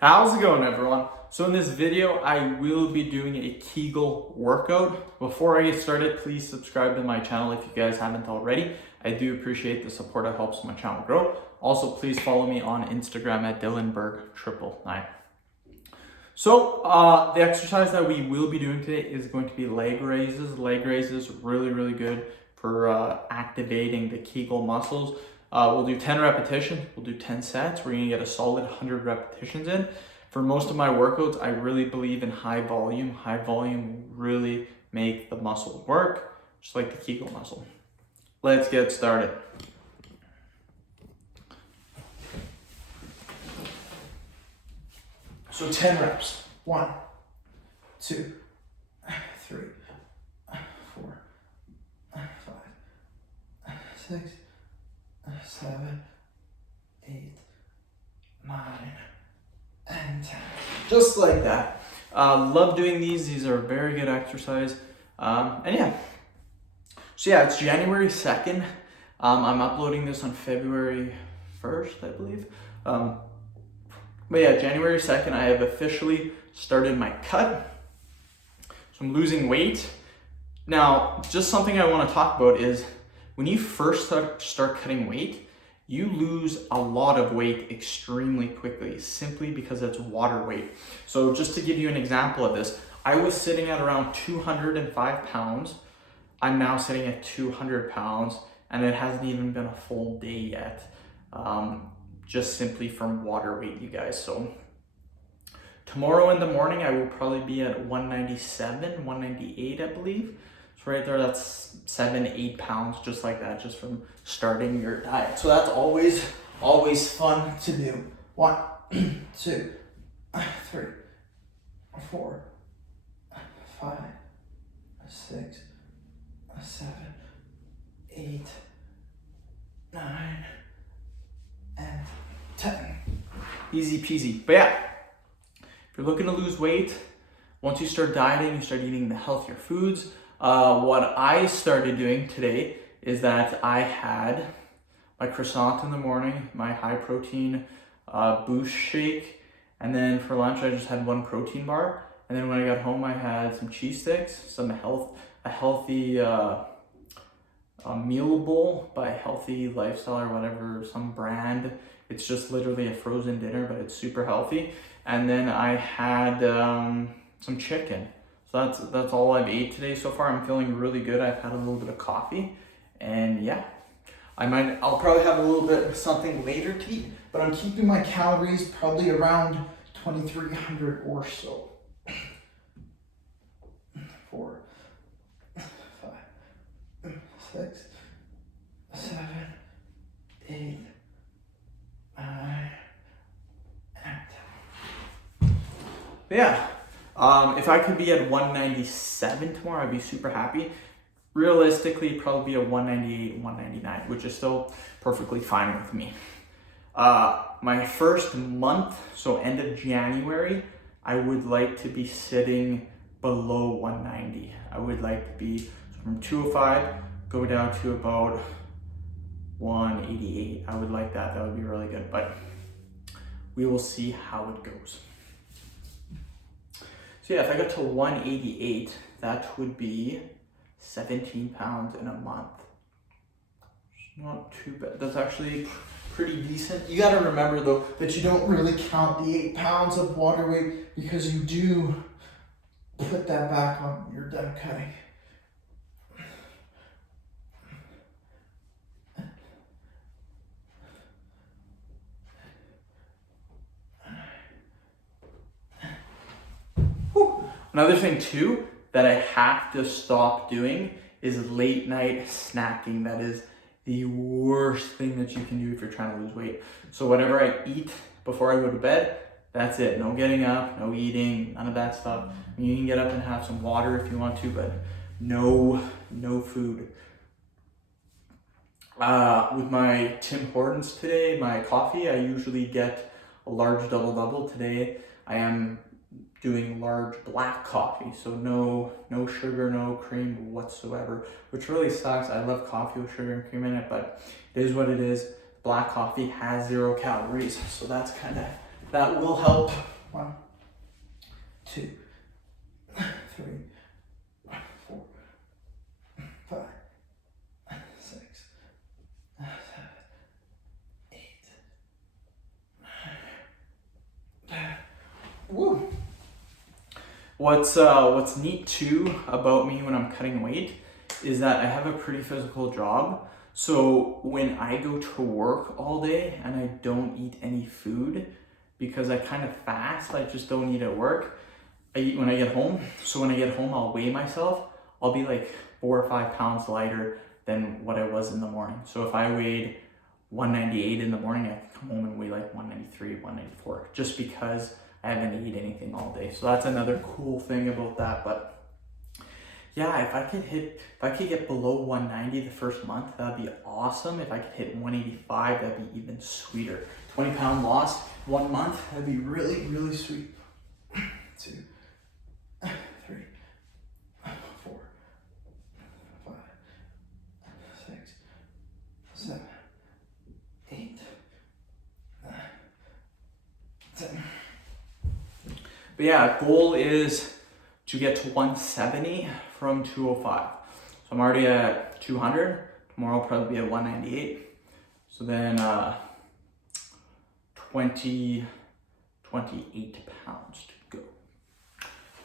How's it going, everyone? So in this video, I will be doing a Kegel workout. Before I get started, please subscribe to my channel if you guys haven't already. I do appreciate the support. It helps my channel grow. Also, please follow me on Instagram at DylanBerg999. So the exercise that we will be doing today is going to be leg raises. Leg raises really good for activating the Kegel muscles. We'll do 10 repetitions, we'll do 10 sets. We're gonna get a solid 100 repetitions in. For most of my workouts, I really believe in high volume. High volume will really make the muscle work, just like the Kegel muscle. Let's get started. So 10 reps. 1, 2, 3, 4, 5, 6, 7, 8, 9, and 10. Just like that. Love doing these. These are a very good exercise. And yeah. So yeah, it's January 2nd. I'm uploading this on February 1st, I believe. But yeah, January 2nd, I have officially started my cut. So I'm losing weight. Now, just something I want to talk about is when you first start cutting weight, you lose a lot of weight extremely quickly, simply because it's water weight. So just to give you an example of this, I was sitting at around 205 pounds. I'm now sitting at 200 pounds, and it hasn't even been a full day yet. Just simply from water weight, you guys. So tomorrow in the morning, I will probably be at 197, 198, I believe. So right there, that's 7-8 pounds, just like that, just from starting your diet. So that's always fun to do. 1, 2, 3, 4, 5, 6, 7, 8, 9, and 10. Easy peasy. But yeah, if you're looking to lose weight, once you start dieting, you start eating the healthier foods. What I started doing today is that I had my croissant in the morning, my high protein boost shake, and then for lunch I just had one protein bar. And then when I got home, I had some cheese sticks, a healthy meal bowl by Healthy Lifestyle or whatever, some brand. It's just literally a frozen dinner, but it's super healthy. And then I had some chicken. So that's all I've ate today so far. I'm feeling really good. I've had a little bit of coffee, and yeah, I'll probably have a little bit of something later to eat, but I'm keeping my calories probably around 2,300 or so. 4, 5, 6, 7, 8, 9, and 10. But yeah. If I could be at 197 tomorrow, I'd be super happy. Realistically, probably be a 198, 199, which is still perfectly fine with me. My first month, so end of January, I would like to be sitting below 190. I would like to be from 205, go down to about 188. I would like that. That would be really good, but we will see how it goes. So yeah, if I got to 188, that would be 17 pounds in a month. It's not too bad. That's actually pretty decent. You gotta remember though, that you don't really count the 8 pounds of water weight because you do put that back on when you're done cutting. Another thing too that I have to stop doing is late night snacking. That is the worst thing that you can do if you're trying to lose weight. So whatever I eat before I go to bed, that's it. No getting up, no eating, none of that stuff. I mean, you can get up and have some water if you want to, but no food. With my Tim Hortons today, my coffee, I usually get a large double-double. Today I am doing large black coffee, so no sugar, no cream whatsoever, which really sucks. I love coffee with sugar and cream in it, but it is what it is. Black coffee has 0 calories, so that's kind of That will help. 1, 2, 3, 4, 5, 6, 7, 8, 9. Woo! What's neat too about me when I'm cutting weight is that I have a pretty physical job. So when I go to work all day and I don't eat any food because I kind of fast, I just don't eat at work. I eat when I get home. So when I get home, I'll weigh myself. I'll be like 4 or 5 pounds lighter than what I was in the morning. So if I weighed 198 in the morning, I can come home and weigh like 193, 194, just because I haven't eaten anything all day. So that's another cool thing about that. But yeah, if I could get below 190 the first month, that'd be awesome. If I could hit 185, that'd be even sweeter. 20-pound loss 1 month, that'd be really, really sweet. 2, 3, 4, 5, 6, 7, 8, 9, 10. But yeah, goal is to get to 170 from 205. So I'm already at 200. Tomorrow I'll probably be at 198. So then 28 pounds to go.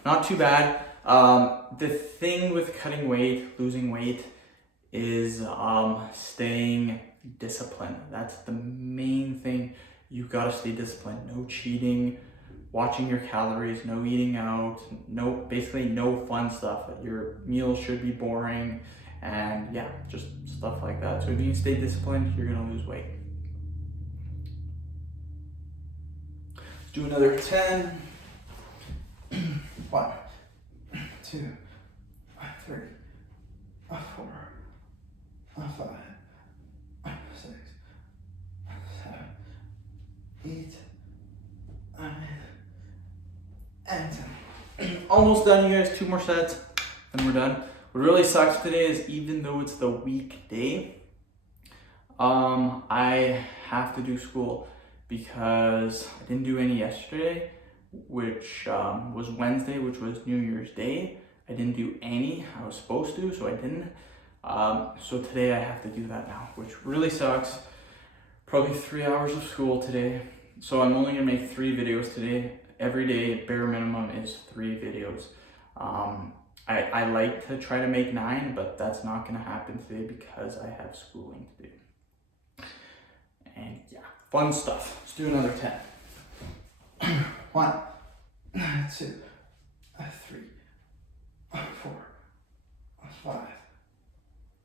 Not too bad. The thing with cutting weight, losing weight, is staying disciplined. That's the main thing. You gotta stay disciplined. No cheating, watching your calories, no eating out, basically no fun stuff. Your meals should be boring, and yeah, just stuff like that. So if you can stay disciplined, you're gonna lose weight. Let's do another 10. 1, 2, 3, 4, 5, 6, 7, 8, 9, and 10. Almost done, you guys. 2 more sets, and we're done. What really sucks today is, even though it's the weekday, I have to do school because I didn't do any yesterday, which was Wednesday, which was New Year's Day. I didn't do any. I was supposed to, so I didn't. So today I have to do that now, which really sucks. Probably 3 hours of school today. So I'm only gonna make 3 videos today. Every day, bare minimum is 3 videos. I like to try to make 9, but that's not gonna happen today because I have schooling to do. And yeah, fun stuff. Let's do another 10. 1, 2, 3, 4, 5,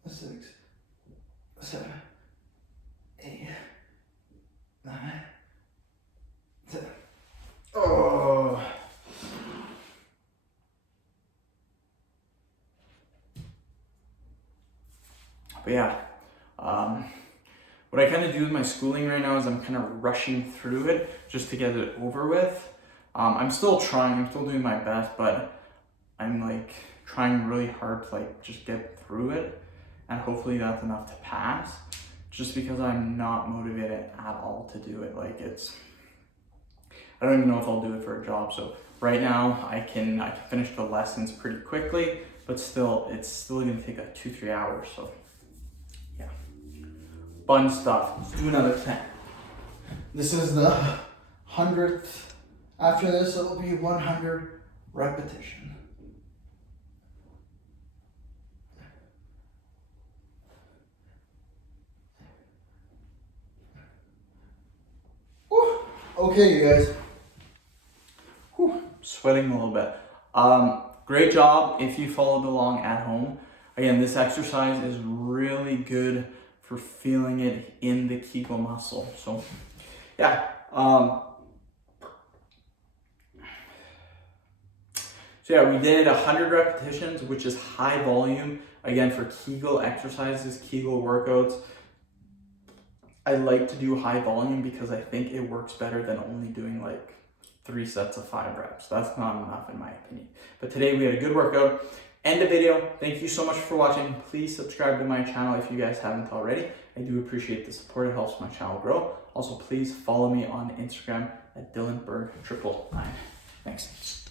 6, 7, 8, 9, 10. Oh. But yeah, what I kind of do with my schooling right now is I'm kind of rushing through it just to get it over with. I'm still trying, I'm still doing my best, but I'm like trying really hard to like just get through it, and hopefully that's enough to pass, just because I'm not motivated at all to do it. Like I don't even know if I'll do it for a job. So right now I can finish the lessons pretty quickly, but still, it's still gonna take like 2-3 hours. So yeah, fun stuff. Let's do another 10. This is the 100th. After this, it'll be 100 repetition. Whew. Okay, you guys. Whew. Sweating a little bit. Great job if you followed along at home. Again, this exercise is really good for feeling it in the kegel muscle. So yeah. So yeah, we did 100 repetitions, which is high volume. Again, for kegel exercises, kegel workouts, I like to do high volume because I think it works better than only doing like 3 sets of 5 reps. That's not enough in my opinion. But today we had a good workout. End the video. Thank you so much for watching. Please subscribe to my channel if you guys haven't already. I do appreciate the support. It helps my channel grow. Also, please follow me on Instagram at Dylan Berg 999. Thanks.